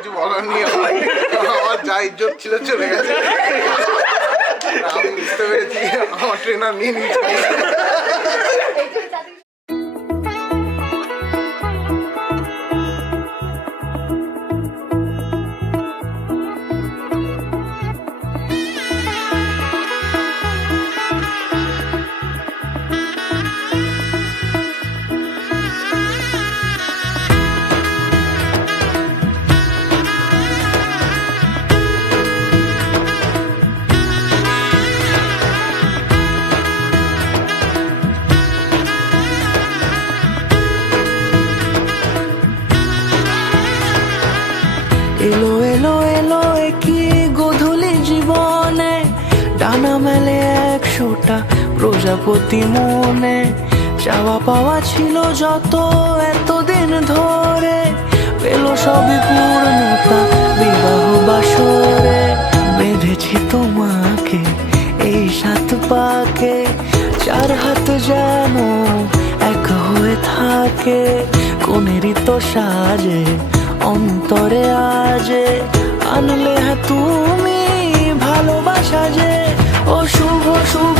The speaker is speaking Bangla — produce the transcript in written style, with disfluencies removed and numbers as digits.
কিছু বলার নেই, আমার যা ইজ্জত ছিল চলে গেছে। আমি বুঝতে পেরেছি আমার ট্রেনার নিয়ে নিয়েছে। এলো এলো এলো একই গোধূলি জীবনে, ডানা মেলে 100টা প্রজাপতি মনে। চাওয়া পাওয়া ছিল যত এতদিন ধরে, পেল সবই পূর্ণতা বিবাহ বাসরে। বেঁধেছি তোমাকে এই 7 পাকে, 4 হাত যেন এক হয়ে থাকে। কোনেরই তো সাজে অন্তরে আজে, আনলে তুমি ভালোবাসা যে। ও শুভ শুভ